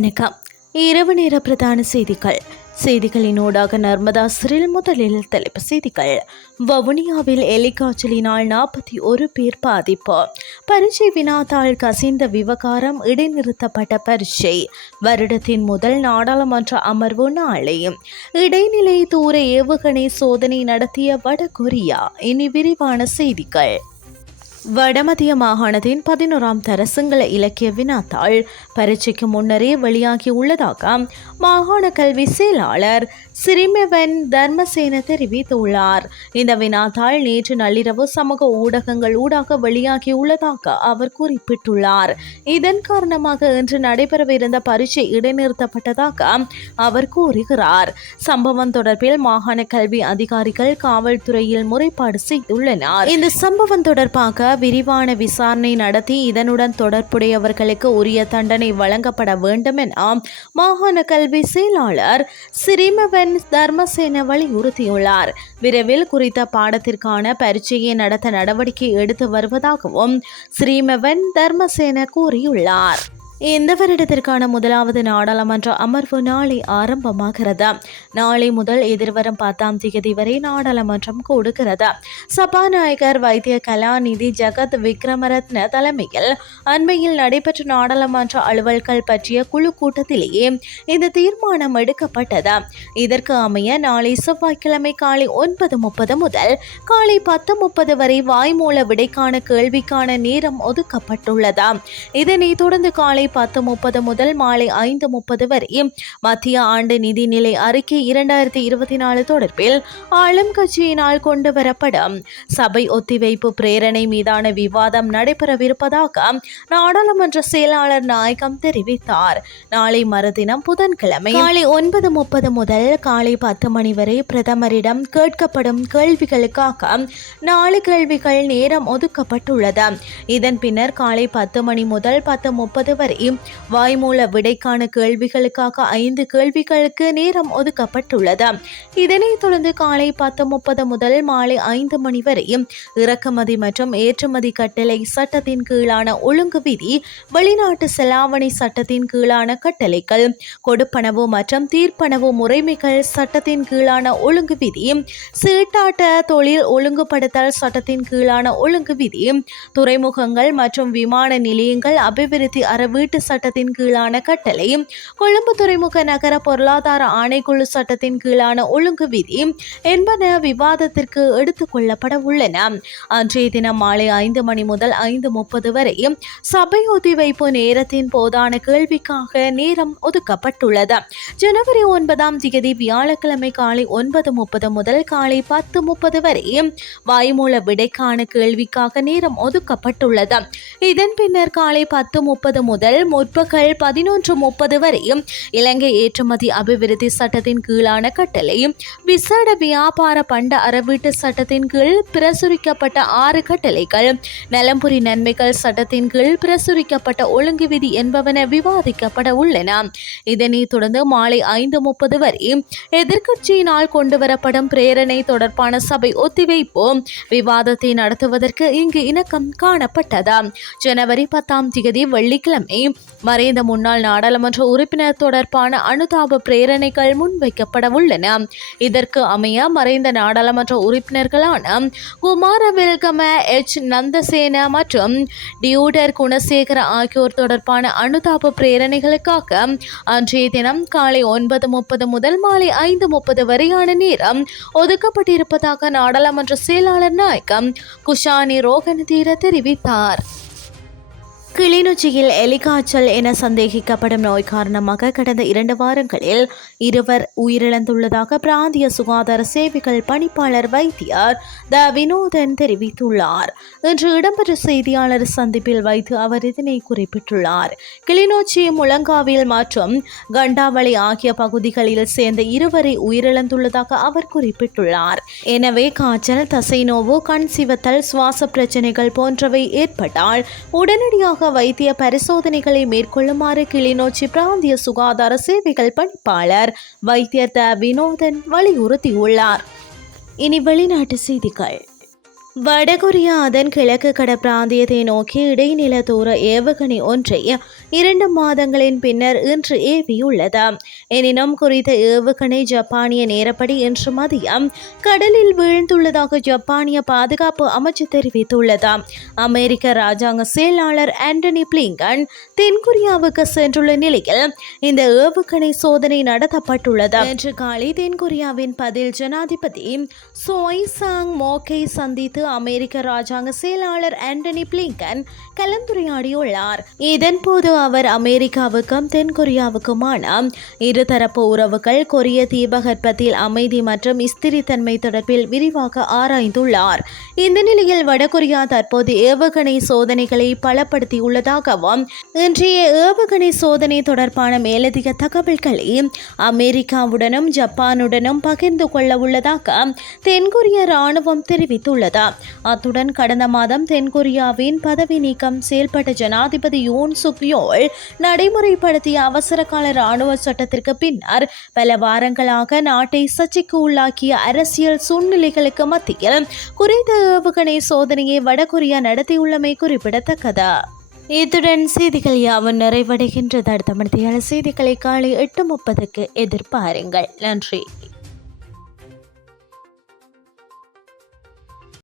வணக்கம். இரவு நேர பிரதான செய்திகள். செய்திகளினூடாக நர்மதா சிறில் முதலில் தலைப்பு செய்திகள். வவுனியாவில் எலிக்காய்ச்சலினால் நாற்பத்தி ஒரு பேர் பாதிப்பு. பரீட்சை வினாத்தாள் கசிந்த விவகாரம் இடைநிறுத்தப்பட்ட பரீட்சை. வருடத்தின் முதல் நாடாளுமன்ற அமர்வு நாளை. இடைநிலை தூர ஏவுகணை சோதனை நடத்திய வடகொரியா இனி விரிவான செய்திகள். வடமத்திய மாகாணத்தின் பதினோராம் தர சிங்கள இலக்கிய வினாத்தாள். பரீட்சைக்கு முன்னரே வெளியாகி உள்ளதாக மாகாண கல்வி செயலாளர் சிறிமெவன் தர்மசேன தெரிவித்துள்ளார். இந்த வினாத்தாள் நேற்று நள்ளிரவு சமூக ஊடகங்கள் ஊடாக வெளியாகி உள்ளதாக அவர் குறிப்பிட்டுள்ளார். இதன் காரணமாக இன்று நடைபெறவிருந்த பரீட்சை இடைநிறுத்தப்பட்டதாக அவர் கூறுகிறார். சம்பவம் தொடர்பில் மாகாண கல்வி அதிகாரிகள் காவல்துறையில் முறைப்பாடு செய்துள்ளனர். இந்த சம்பவம் தொடர்பாக விரிவான விசாரணை நடத்தி இதனுடன் தொடர்புடையவர்களுக்கு உரிய தண்டனை வழங்கப்பட வேண்டும் என மாகாண கல்வி செயலாளர் சிறிமவன் தர்மசேன வலியுறுத்தியுள்ளார். விரைவில் குறித்த பாடத்திற்கான பரீட்சையை நடத்த நடவடிக்கை எடுத்து வருவதாகவும் ஸ்ரீமவன் தர்மசேன கூறியுள்ளார். இந்த வருடத்திற்கான முதலாவது நாடாளுமன்ற அமர்வு நாளை ஆரம்பமாகிறது. நாளை முதல் எதிர்வரும் பத்தாம் தேதி வரை நாடாளுமன்றம் கூடுகிறது சபாநாயகர் வைத்திய கலாநிதி ஜகத் விக்ரமரத்ன தலைமையில் அண்மையில் நடைபெற்ற நாடாளுமன்ற அலுவல்கள் பற்றிய குழு கூட்டத்திலேயே இந்த தீர்மானம் எடுக்கப்பட்டது. இதற்கு அமைய நாளை செவ்வாய்க்கிழமை காலை ஒன்பது முப்பது முதல் காலை பத்து முப்பது வரை வாய்மூல விடைக்கான கேள்விக்கான நேரம் ஒதுக்கப்பட்டுள்ளது. இதனைத் தொடர்ந்து காலை பத்து முப்பது முதல் மாலை ஐந்து முப்பது வரை மத்திய ஆண்டு நிதிநிலை அறிக்கை இரண்டாயிரத்தி இருபத்தி நாலு தொடர்பில் ஆளும் கட்சியினால் கொண்டு வரப்படும். சபை ஒத்திவைப்பு பிரேரணை மீதான விவாதம் நடைபெறவிருப்பதாக நாடாளுமன்ற செயலாளர் நாயகம் தெரிவித்தார். நாளை மறுதினம் புதன்கிழமை காலை ஒன்பது முப்பது முதல் காலை பத்து மணி வரை பிரதமரிடம் கேட்கப்படும் கேள்விகளுக்காக நாலு கேள்விகள் நேரம் ஒதுக்கப்பட்டுள்ளது. இதன் பின்னர் காலை பத்து மணி முதல் பத்து முப்பது வரை வாய்மூல விடைக்கான கேள்விகளுக்காக ஐந்து கேள்விகளுக்கு நேரம் ஒதுக்கப்பட்டுள்ளது. இதனைத் தொடர்ந்து காலை பத்து முப்பது முதல் மாலை ஐந்து மணி வரை இறக்குமதி மற்றும் ஏற்றுமதி கட்டளை சட்டத்தின் கீழான ஒழுங்கு விதி வெளிநாட்டு செலாவணி சட்டத்தின் கீழான கட்டளைகள் கொடுப்பனவு மற்றும் தீர்ப்பனவு முறைமைகள் சட்டத்தின் கீழான ஒழுங்கு விதி சீட்டாட்ட தொழில் ஒழுங்குபடுத்தல் சட்டத்தின் கீழான ஒழுங்கு விதி துறைமுகங்கள் மற்றும் விமான நிலையங்கள் அபிவிருத்தி அற வீட்டு சட்டத்தின் கீழான கட்டளை கொழும்பு துறைமுக நகர பொருளாதார ஆணைக்குழு சட்டத்தின் கீழான ஒழுங்கு விதி என்பன விவாதத்திற்கு எடுத்துக் கொள்ளப்பட உள்ளன. அன்றைய தினம் மாலை ஐந்து மணி முதல் ஐந்து முப்பது வரை சபை ஒத்திவைப்பு நேரத்தின் போதான கேள்விக்காக நேரம் ஒதுக்கப்பட்டுள்ளது. ஜனவரி ஒன்பதாம் தேதி வியாழக்கிழமை காலை ஒன்பது முப்பது முதல் காலை பத்து முப்பது வரை வாய்மூல விடைக்கான கேள்விக்காக நேரம் ஒதுக்கப்பட்டுள்ளது. இதன் பின்னர் காலை பத்து முப்பது முதல் முற்பகல் பதினொன்று முப்பது வரை இலங்கை ஏற்றுமதி அபிவிருத்தி சட்டத்தின் கீழான கட்டளை. விசேட வியாபார பண்ட அறவீட்டு சட்டத்தின் கீழ் பிரசுரிக்கப்பட்ட ஆறு கட்டளைகள் நலம்புரி நன்மைகள் சட்டத்தின் கீழ் பிரசுரிக்கப்பட்ட ஒழுங்கு விதி என்பவன விவாதிக்கப்பட உள்ளன. இதனைத் தொடர்ந்து மாலை ஐந்து முப்பது வரை எதிர்க்கட்சியினால் கொண்டுவரப்படும் பிரேரணை தொடர்பான சபை ஒத்திவைப்பு விவாதத்தை நடத்துவதற்கு இங்கு இணக்கம் காணப்பட்டது? ஜனவரி பத்தாம் தேதி வெள்ளிக்கிழமை மறைந்த முன்னாள் நாடாளுமன்ற உறுப்பினர் தொடர்பான அனுதாப பிரேரணைகள் முன்வைக்கப்பட உள்ளன இதற்கு அமைய மறைந்த நாடாளுமன்ற உறுப்பினர்களான குமார வெல்கம எச். நந்தசேன மற்றும் டியூடர் குணசேகர ஆகியோர் தொடர்பான அனுதாப பிரேரணைகளுக்காக அன்றைய தினம் காலை ஒன்பது முப்பது முதல் மாலை ஐந்து முப்பது வரையான நேரம் ஒதுக்கப்பட்டிருப்பதாக நாடாளுமன்ற செயலாளர் நாயகம் குஷானி ரோகனதீர தெரிவித்தார். கிளிநொச்சியில் எலிகாய்ச்சல் என சந்தேகிக்கப்படும் நோய் காரணமாக கடந்த இரண்டு வாரங்களில் இருவர் உயிரிழந்துள்ளதாக பிராந்திய சுகாதார சேவைகள் பணிப்பாளர் வைத்தியர் த வினோதன் தெரிவித்துள்ளார். இன்று இடம்பெற்ற செய்தியாளர் சந்திப்பில் வைத்து அவர் இதனை குறிப்பிட்டுள்ளார். கிளிநொச்சி முழங்காவில் மற்றும் கண்டாவளி ஆகிய பகுதிகளில் சேர்ந்த இருவரை உயிரிழந்துள்ளதாக அவர் குறிப்பிட்டுள்ளார். எனவே காய்ச்சல் தசை நோவு கண் சிவத்தல் சுவாச பிரச்சனைகள் போன்றவை ஏற்பட்டால் உடனடியாக வைத்திய பரிசோதனைகளை மேற்கொள்ளுமாறு கிளிநொச்சி பிராந்திய சுகாதார சேவைகள் பணிப்பாளர் வைத்தியர் த. வினோதன் வலியுறுத்தியுள்ளார். இனி வெளிநாட்டு செய்திகள். வடகொரியா அதன் கிழக்கு கட பிராந்தியத்தை நோக்கி இடைநில தூர ஏவுகணை ஒன்றை இரண்டு மாதங்களின் பின்னர் இன்று ஏவியுள்ளது. எனினும் குறித்த ஏவுகணை ஜப்பானிய நேரப்படி இன்று மதியம் கடலில் வீழ்ந்துள்ளதாக ஜப்பானிய பாதுகாப்பு அமைச்சு தெரிவித்துள்ளது. அமெரிக்க ராஜாங்க செயலாளர் ஆண்டனி பிளிங்கன் தென்கொரியாவுக்கு சென்றுள்ள நிலையில் இந்த ஏவுகணை சோதனை நடத்தப்பட்டுள்ளது. இன்று காலை தென்கொரியாவின் பதில் ஜனாதிபதி சோய் சாங் மோக்கை சந்தித்து அமெரிக்க ராஜாங்க செயலாளர் ஆண்டனி பிளிங்கன் கலந்துரையாடியுள்ளார். இதன்போது அவர் அமெரிக்காவுக்கும் தென்கொரியாவுக்குமான இருதரப்பு உறவுகள் கொரிய தீபகற்பத்தில் அமைதி மற்றும் ஸ்திரித்தன்மை தொடர்பில் விரிவாக ஆராய்ந்துள்ளார். இந்த நிலையில் வடகொரியா தற்போது ஏவுகணை சோதனைகளை பலப்படுத்தியுள்ளதாகவும் இன்றைய ஏவுகணை சோதனை தொடர்பான மேலதிக தகவல்களை அமெரிக்காவுடனும் ஜப்பானுடனும் பகிர்ந்து கொள்ள உள்ளதாக தென்கொரிய ராணுவம் தெரிவித்துள்ளது. அத்துடன் கடந்த மாதம் தென்கொரியாவின் பதவி நீக்கம் செயல்பட்ட ஜனாதிபதி யோன் சுக்யோல் நடைமுறைப்படுத்திய அவசர கால ராணுவ சட்டத்திற்கு பின்னர் பல வாரங்களாக நாட்டை சர்ச்சைக்கு உள்ளாக்கிய அரசியல் சூழ்நிலைகளுக்கு மத்தியில் குறைந்த ஏவுகணை சோதனையை வடகொரியா நடத்தியுள்ளமை குறிப்பிடத்தக்கது. இத்துடன் செய்திகள் யாவும் நிறைவடைகின்றது. அடுத்த மணித்தியால செய்திகளை காலை எட்டு முப்பதுக்கு எதிர்பாருங்கள். நன்றி.